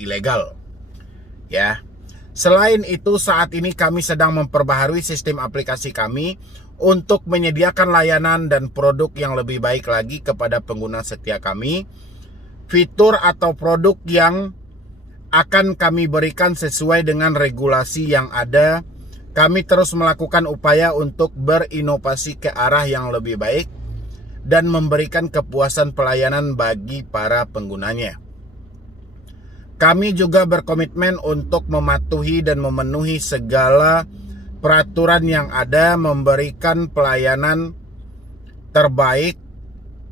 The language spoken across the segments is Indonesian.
ilegal. Ya. Selain itu, saat ini kami sedang memperbaharui sistem aplikasi kami untuk menyediakan layanan dan produk yang lebih baik lagi kepada pengguna setia kami. Fitur atau produk yang akan kami berikan sesuai dengan regulasi yang ada. Kami terus melakukan upaya untuk berinovasi ke arah yang lebih baik dan memberikan kepuasan pelayanan bagi para penggunanya. Kami juga berkomitmen untuk mematuhi dan memenuhi segala peraturan yang ada, memberikan pelayanan terbaik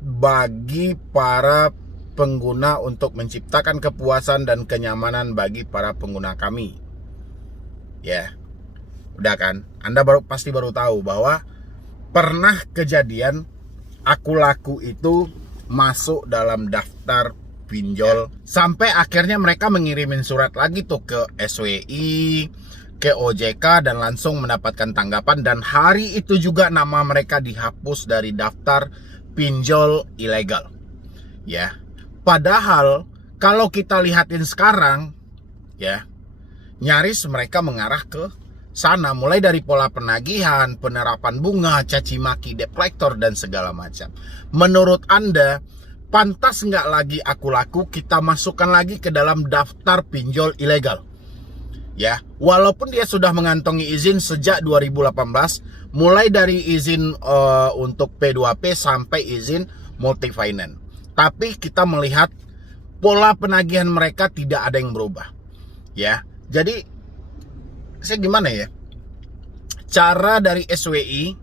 bagi para pengguna untuk menciptakan kepuasan dan kenyamanan bagi para pengguna kami. Ya, udah kan? Anda pasti baru tahu bahwa pernah kejadian Akulaku itu masuk dalam daftar pinjol, sampai akhirnya mereka mengirimin surat lagi tuh ke SWI, ke OJK, dan langsung mendapatkan tanggapan. Dan hari itu juga nama mereka dihapus dari daftar pinjol ilegal. Ya, padahal kalau kita lihatin sekarang, ya, nyaris mereka mengarah ke sana, mulai dari pola penagihan, penerapan bunga, caci maki debt collector, dan segala macam. Menurut Anda, pantas nggak lagi Akulaku kita masukkan lagi ke dalam daftar pinjol ilegal? Ya, walaupun dia sudah mengantongi izin sejak 2018, mulai dari izin untuk P2P sampai izin multi-finance. Tapi kita melihat pola penagihan mereka tidak ada yang berubah. Ya, jadi saya gimana ya? Cara dari SWI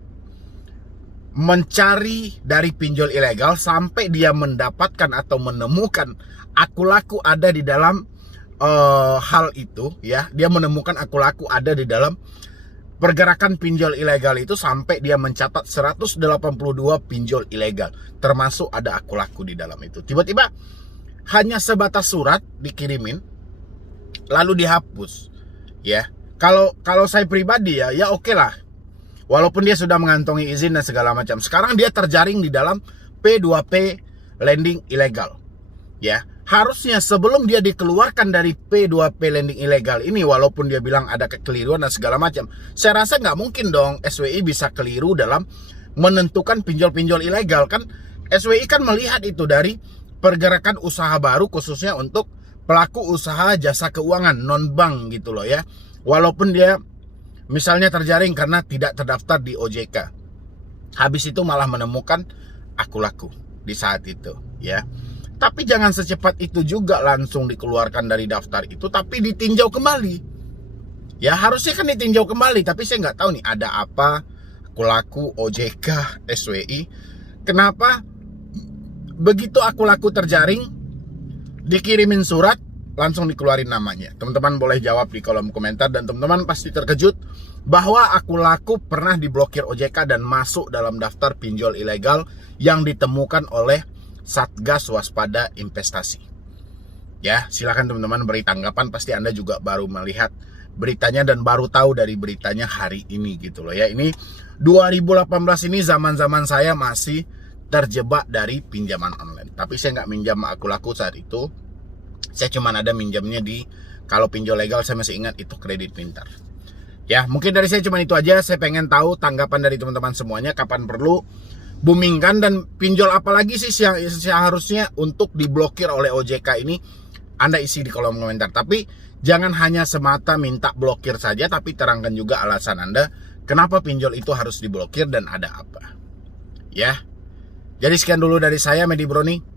mencari dari pinjol ilegal sampai dia mendapatkan atau menemukan Akulaku ada di dalam hal itu, ya. Dia menemukan Akulaku ada di dalam pergerakan pinjol ilegal itu sampai dia mencatat 182 pinjol ilegal, termasuk ada Akulaku di dalam itu. Tiba-tiba hanya sebatas surat dikirimin lalu dihapus, ya. Kalau saya pribadi ya oke lah. Walaupun dia sudah mengantongi izin dan segala macam, sekarang dia terjaring di dalam P2P lending ilegal. Ya, harusnya sebelum dia dikeluarkan dari P2P lending ilegal ini, walaupun dia bilang ada kekeliruan dan segala macam, saya rasa nggak mungkin dong SWI bisa keliru dalam menentukan pinjol-pinjol ilegal. Kan SWI kan melihat itu dari pergerakan usaha baru, khususnya untuk pelaku usaha jasa keuangan non-bank gitu loh ya. Walaupun dia misalnya terjaring karena tidak terdaftar di OJK, habis itu malah menemukan Akulaku di saat itu, ya. Tapi jangan secepat itu juga langsung dikeluarkan dari daftar itu, tapi ditinjau kembali. Ya, harusnya kan ditinjau kembali, tapi saya nggak tahu nih ada apa Akulaku, OJK, SWI. Kenapa begitu Akulaku terjaring, dikirimin surat, langsung dikeluarin namanya? Teman-teman boleh jawab di kolom komentar, dan teman-teman pasti terkejut bahwa Akulaku pernah diblokir OJK dan masuk dalam daftar pinjol ilegal yang ditemukan oleh Satgas Waspada Investasi. Ya, silakan teman-teman beri tanggapan, pasti Anda juga baru melihat beritanya dan baru tahu dari beritanya hari ini gitu loh ya. Ini 2018 ini zaman-zaman saya masih terjebak dari pinjaman online. Tapi saya nggak minjam Akulaku saat itu. Saya cuma ada minjamnya di, kalau pinjol legal saya masih ingat itu Kredit Pintar. Ya, mungkin dari saya cuma itu aja. Saya pengen tahu tanggapan dari teman-teman semuanya, kapan perlu boomingkan, dan pinjol apa lagi sih yang seharusnya untuk diblokir oleh OJK ini. Anda isi di kolom komentar. Tapi jangan hanya semata minta blokir saja, tapi terangkan juga alasan Anda kenapa pinjol itu harus diblokir dan ada apa. Ya. Jadi sekian dulu dari saya, Medi Broni.